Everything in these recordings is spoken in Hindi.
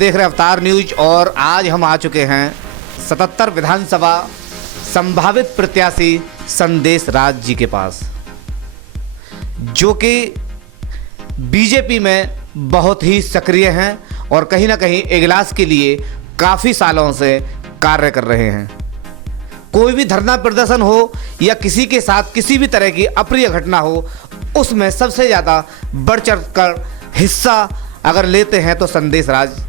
देख रहे हैं अवतार न्यूज और आज हम आ चुके हैं 77 विधानसभा संभावित प्रत्याशी संदेश राज जी के पास, जो कि बीजेपी में बहुत ही सक्रिय हैं और कहीं ना कहीं इजलास के लिए काफ़ी सालों से कार्य कर रहे हैं। कोई भी धरना प्रदर्शन हो या किसी के साथ किसी भी तरह की अप्रिय घटना हो, उसमें सबसे ज़्यादा बढ़ चढ़ कर हिस्सा अगर लेते हैं तो संदेश राज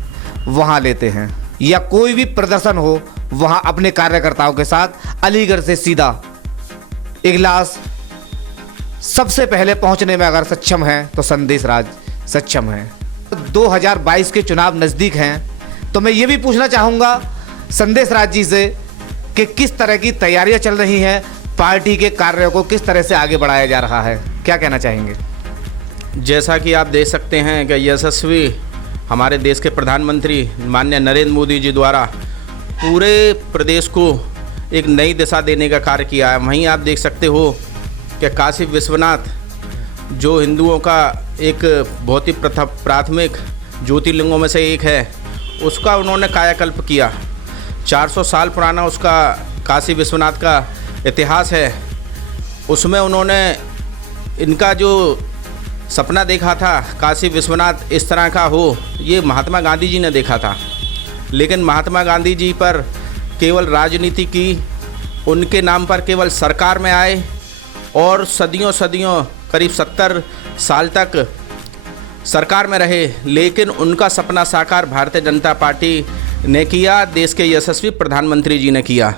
वहाँ लेते हैं, या कोई भी प्रदर्शन हो वहाँ अपने कार्यकर्ताओं के साथ अलीगढ़ से सीधा इजलास सबसे पहले पहुँचने में अगर सक्षम है तो संदेश राज सक्षम है। 2022 के चुनाव नज़दीक हैं, तो मैं ये भी पूछना चाहूँगा संदेश राज जी से कि किस तरह की तैयारियां चल रही हैं, पार्टी के कार्यों को किस तरह से आगे बढ़ाया जा रहा है, क्या कहना चाहेंगे? जैसा कि आप देख सकते हैं कि यशस्वी हमारे देश के प्रधानमंत्री माननीय नरेंद्र मोदी जी द्वारा पूरे प्रदेश को एक नई दिशा देने का कार्य किया है। वहीं आप देख सकते हो कि काशी विश्वनाथ जो हिंदुओं का एक बहुत ही प्राथमिक ज्योतिर्लिंगों में से एक है, उसका उन्होंने कायाकल्प किया। 400 साल पुराना उसका काशी विश्वनाथ का इतिहास है। उसमें उन्होंने इनका जो सपना देखा था काशी विश्वनाथ इस तरह का हो, ये महात्मा गांधी जी ने देखा था। लेकिन महात्मा गांधी जी पर केवल राजनीति की, उनके नाम पर केवल सरकार में आए और सदियों सदियों करीब 70 साल तक सरकार में रहे, लेकिन उनका सपना साकार भारतीय जनता पार्टी ने किया, देश के यशस्वी प्रधानमंत्री जी ने किया।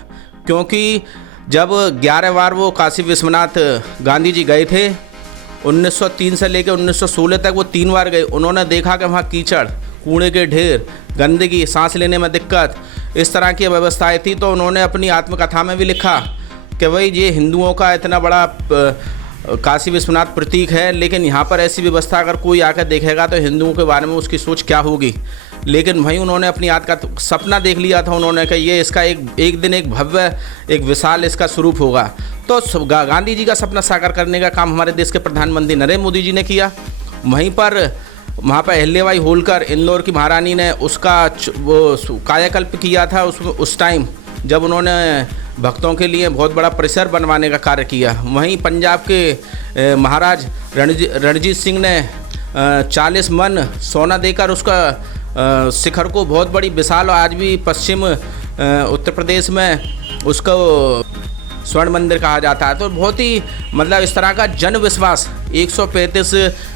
क्योंकि जब 11 बार वो काशी विश्वनाथ गांधी जी गए थे, 1903 से लेकर 1916 तक वो 3 बार गए। उन्होंने देखा कि वहाँ कीचड़, कूड़े के ढेर, गंदगी, सांस लेने में दिक्कत, इस तरह की व्यवस्थाएं थी। तो उन्होंने अपनी आत्मकथा में भी लिखा कि भाई ये हिंदुओं का इतना बड़ा काशी विश्वनाथ प्रतीक है, लेकिन यहाँ पर ऐसी व्यवस्था अगर कोई आकर देखेगा तो हिंदुओं के बारे में उसकी सोच क्या होगी। लेकिन वहीं उन्होंने अपनी याद का सपना देख लिया था उन्होंने कि ये इसका एक दिन एक भव्य, एक विशाल इसका स्वरूप होगा। तो गांधी जी का सपना साकार करने का काम हमारे देश के प्रधानमंत्री नरेंद्र मोदी जी ने किया। वहीं पर वहाँ पर अहिल्याबाई होलकर, इंदौर की महारानी ने उसका वो कायाकल्प किया था उस टाइम जब उन्होंने भक्तों के लिए बहुत बड़ा परिसर बनवाने का कार्य किया। वहीं पंजाब के महाराज रणजीत सिंह ने 40 मन सोना देकर उसका शिखर को बहुत बड़ी विशाल, आज भी पश्चिम उत्तर प्रदेश में उसको स्वर्ण मंदिर कहा जाता है। तो बहुत ही मतलब इस तरह का जन विश्वास, 135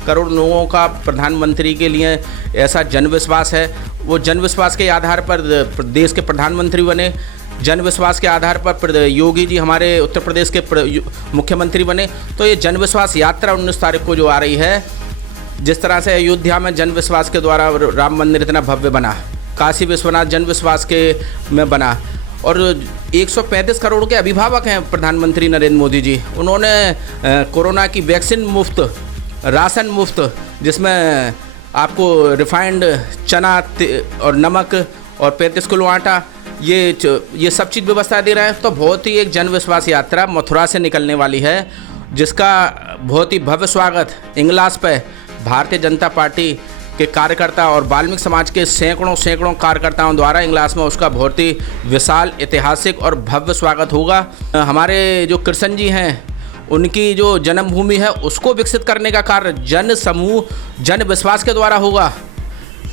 करोड़ लोगों का प्रधानमंत्री के लिए ऐसा जन विश्वास है। वो जन विश्वास के आधार पर देश के प्रधानमंत्री बने, जन विश्वास के आधार पर योगी जी हमारे उत्तर प्रदेश के मुख्यमंत्री बने। तो ये जन विश्वास यात्रा 19 तारीख को जो आ रही है, जिस तरह से अयोध्या में जन विश्वास के द्वारा राम मंदिर इतना भव्य बना, काशी विश्वनाथ जन विश्वास के में बना, और 135 करोड़ के अभिभावक हैं प्रधानमंत्री नरेंद्र मोदी जी। उन्होंने कोरोना की वैक्सीन मुफ्त, राशन मुफ्त, जिसमें आपको रिफाइंड चना और नमक और 35 किलो आटा, ये सब चीज़ व्यवस्था दे रहे हैं। तो बहुत ही एक जन विश्वास यात्रा मथुरा से निकलने वाली है, जिसका बहुत ही भव्य स्वागत इंगलास पे भारतीय जनता पार्टी के कार्यकर्ता और वाल्मीकि समाज के सैकड़ों कार्यकर्ताओं द्वारा इंगलास में उसका बहुत ही विशाल, ऐतिहासिक और भव्य स्वागत होगा। हमारे जो कृष्ण जी हैं, उनकी जो जन्मभूमि है उसको विकसित करने का कार्य जन समूह, जन विश्वास के द्वारा होगा।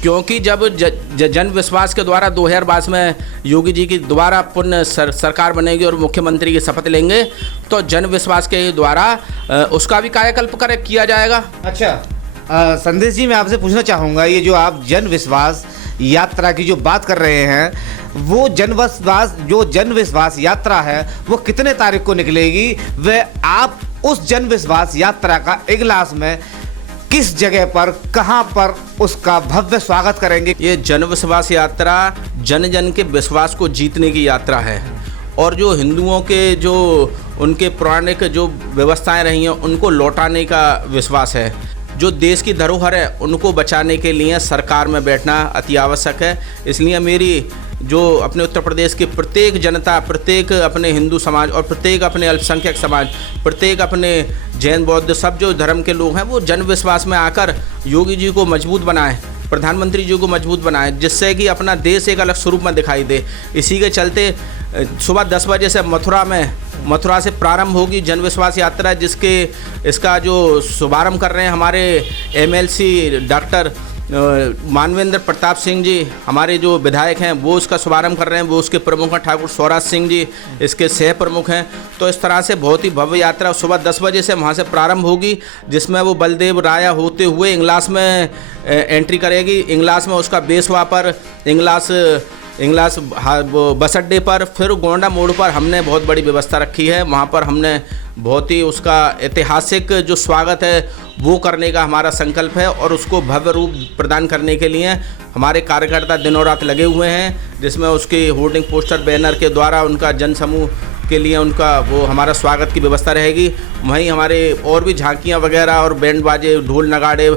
क्योंकि जब जन विश्वास के द्वारा 2022 में योगी जी की दोबारा पुनः सरकार बनेगी और मुख्यमंत्री की शपथ लेंगे, तो जन विश्वास के द्वारा उसका भी कायाकल्प किया जाएगा। अच्छा संदेश जी, मैं आपसे पूछना चाहूँगा, ये जो आप जन विश्वास यात्रा की जो बात कर रहे हैं, वो जन विश्वास यात्रा है वो कितने तारीख को निकलेगी? वह आप उस जन विश्वास यात्रा का इजलास में किस जगह पर, कहां पर उसका भव्य स्वागत करेंगे? ये जन विश्वास यात्रा जन जन के विश्वास को जीतने की यात्रा है, और जो हिंदुओं के जो उनके पौराणिक जो व्यवस्थाएं रही हैं उनको लौटाने का विश्वास है। जो देश की धरोहर है उनको बचाने के लिए सरकार में बैठना अति आवश्यक है। इसलिए मेरी जो अपने उत्तर प्रदेश की प्रत्येक जनता, प्रत्येक अपने हिंदू समाज और प्रत्येक अपने अल्पसंख्यक समाज, प्रत्येक अपने जैन बौद्ध सब जो धर्म के लोग हैं, वो जन विश्वास में आकर योगी जी को मजबूत बनाएं। प्रधानमंत्री जी को मजबूत बनाएं, जिससे कि अपना देश एक अलग स्वरूप में दिखाई दे। इसी के चलते सुबह 10 बजे से मथुरा से प्रारंभ होगी जन विश्वास यात्रा, इसका जो शुभारंभ कर रहे हैं हमारे एमएलसी डॉक्टर मानवेंद्र प्रताप सिंह जी, हमारे जो विधायक हैं वो उसका शुभारंभ कर रहे हैं। वो उसके प्रमुख हैं ठाकुर स्वराज सिंह जी, इसके सह प्रमुख हैं। तो इस तरह से बहुत ही भव्य यात्रा सुबह 10 बजे से वहाँ से प्रारंभ होगी, जिसमें वो बलदेव राया होते हुए इंगलास में एंट्री करेगी। इंगलास में उसका बेस वहाँ पर इंगलास बस अड्डे पर, फिर गोंडा मोड़ पर हमने बहुत बड़ी व्यवस्था रखी है। वहाँ पर हमने बहुत ही उसका ऐतिहासिक जो स्वागत है वो करने का हमारा संकल्प है, और उसको भव्य रूप प्रदान करने के लिए हमारे कार्यकर्ता दिनों रात लगे हुए हैं, जिसमें उसकी होर्डिंग पोस्टर बैनर के द्वारा उनका जन समूह के लिए उनका वो हमारा स्वागत की व्यवस्था रहेगी। वहीं हमारे और भी झांकियाँ वगैरह और बैंड बाजे, ढोल नगाड़े,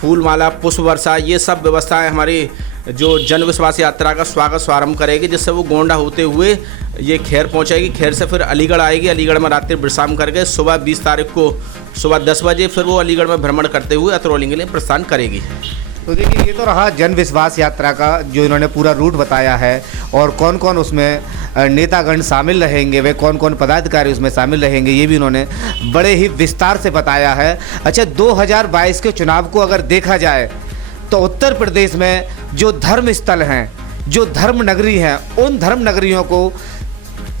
फूल माला, पुष्प वर्षा, ये सब व्यवस्थाएं हमारी जो जन विश्वास यात्रा का स्वागत शुभारंभ करेगी, जिससे वो गोंडा होते हुए ये खैर पहुंचेगी। खैर से फिर अलीगढ़ आएगी, अलीगढ़ में रात्रि विश्राम करके सुबह 20 तारीख को सुबह 10 बजे फिर वो अलीगढ़ में भ्रमण करते हुए अतरौली के लिए प्रस्थान करेगी। तो देखिए, ये तो रहा जन विश्वास यात्रा का जो इन्होंने पूरा रूट बताया है, और कौन कौन उसमें नेतागण शामिल रहेंगे, वे कौन कौन पदाधिकारी उसमें शामिल रहेंगे, ये भी उन्होंने बड़े ही विस्तार से बताया है। अच्छा, 2022 के चुनाव को अगर देखा जाए तो उत्तर प्रदेश में जो धर्म स्थल हैं, जो धर्म नगरी हैं, उन धर्म नगरियों को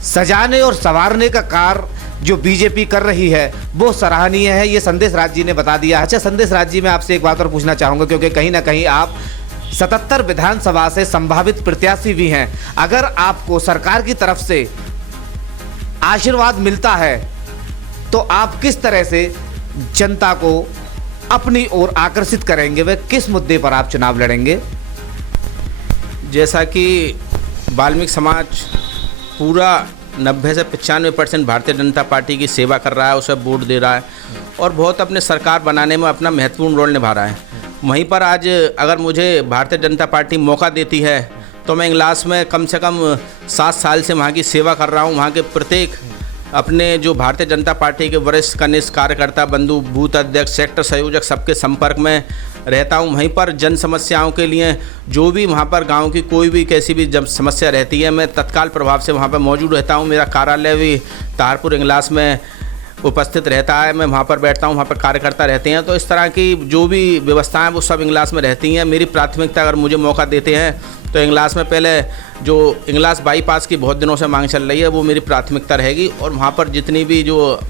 सजाने और संवारने का कार्य जो बीजेपी कर रही है वो सराहनीय है, ये संदेश राज जी ने बता दिया। अच्छा संदेश राज जी, मैं आपसे एक बात और पूछना चाहूँगा, क्योंकि कहीं ना कहीं आप 77 विधानसभा से संभावित प्रत्याशी भी हैं। अगर आपको सरकार की तरफ से आशीर्वाद मिलता है तो आप किस तरह से जनता को अपनी ओर आकर्षित करेंगे, वे किस मुद्दे पर आप चुनाव लड़ेंगे? जैसा कि वाल्मीकि समाज पूरा 90 से 95% भारतीय जनता पार्टी की सेवा कर रहा है, उसे वोट दे रहा है और बहुत अपने सरकार बनाने में अपना महत्वपूर्ण रोल निभा रहा है। वहीं पर आज अगर मुझे भारतीय जनता पार्टी मौका देती है तो मैं इंगलास में कम से कम 7 साल से वहाँ की सेवा कर रहा हूँ। वहाँ के प्रत्येक अपने जो भारतीय जनता पार्टी के वरिष्ठ कनिष्ठ कार्यकर्ता, बंधु, बूथ अध्यक्ष, सेक्टर संयोजक, सबके संपर्क में रहता हूं। वहीं पर जन समस्याओं के लिए जो भी वहां पर गांव की कोई भी कैसी भी जब समस्या रहती है, मैं तत्काल प्रभाव से वहां पर मौजूद रहता हूं। मेरा कार्यालय भी तारपुर इंगलास में उपस्थित रहता है, मैं वहाँ पर बैठता हूँ, वहाँ पर कार्यकर्ता रहते हैं। तो इस तरह की जो भी व्यवस्थाएं वो सब इंगलास में रहती हैं। मेरी प्राथमिकता, अगर मुझे मौका देते हैं तो इंगलास में पहले जो इंगलास बाईपास की बहुत दिनों से मांग चल रही है वो मेरी प्राथमिकता रहेगी। और वहाँ पर जितनी भी जो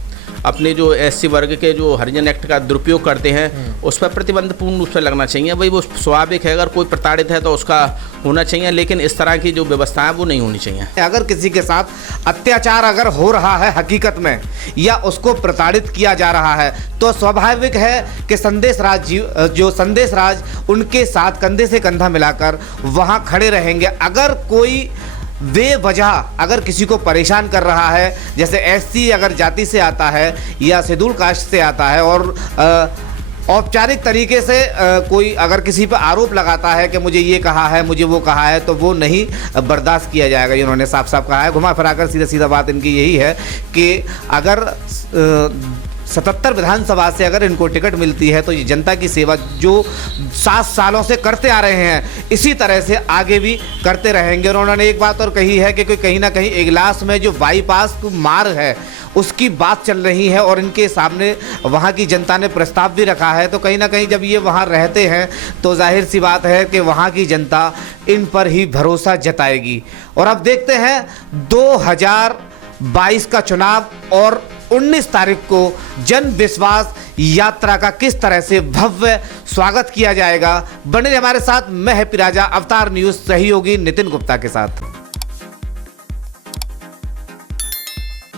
अपने जो SC वर्ग के जो हरिजन एक्ट का दुरुपयोग करते हैं उस पर प्रतिबंध पूर्ण रूप से लगना चाहिए। भाई वो स्वाभाविक है, अगर कोई प्रताड़ित है तो उसका होना चाहिए, लेकिन इस तरह की जो व्यवस्था है वो नहीं होनी चाहिए। अगर किसी के साथ अत्याचार अगर हो रहा है हकीकत में, या उसको प्रताड़ित किया जा रहा है, तो स्वाभाविक है कि संदेश राज उनके साथ कंधे से कंधा मिलाकर वहाँ खड़े रहेंगे। अगर कोई बेवजह अगर किसी को परेशान कर रहा है, जैसे SC अगर जाति से आता है या शेड्यूल कास्ट से आता है और औपचारिक तरीके से कोई अगर किसी पर आरोप लगाता है कि मुझे ये कहा है, मुझे वो कहा है, तो वो नहीं बर्दाश्त किया जाएगा। इन्होंने साफ साफ कहा है। घुमा फिराकर सीधा बात इनकी यही है कि अगर 77 विधानसभा से अगर इनको टिकट मिलती है तो ये जनता की सेवा जो 7 सालों से करते आ रहे हैं इसी तरह से आगे भी करते रहेंगे। और उन्होंने एक बात और कही है कि कहीं ना कहीं इगलास में जो बाईपास मार्ग है उसकी बात चल रही है और इनके सामने वहाँ की जनता ने प्रस्ताव भी रखा है। तो कहीं ना कहीं जब ये वहाँ रहते हैं तो जाहिर सी बात है कि वहाँ की जनता इन पर ही भरोसा जताएगी। और अब देखते हैं 2022 का चुनाव और 19 तारीख को जन विश्वास यात्रा का किस तरह से भव्य स्वागत किया जाएगा। बने रहिए हमारे साथ। मैं हैप्पी राजा, अवतार न्यूज़ सहयोगी नितिन गुप्ता के साथ।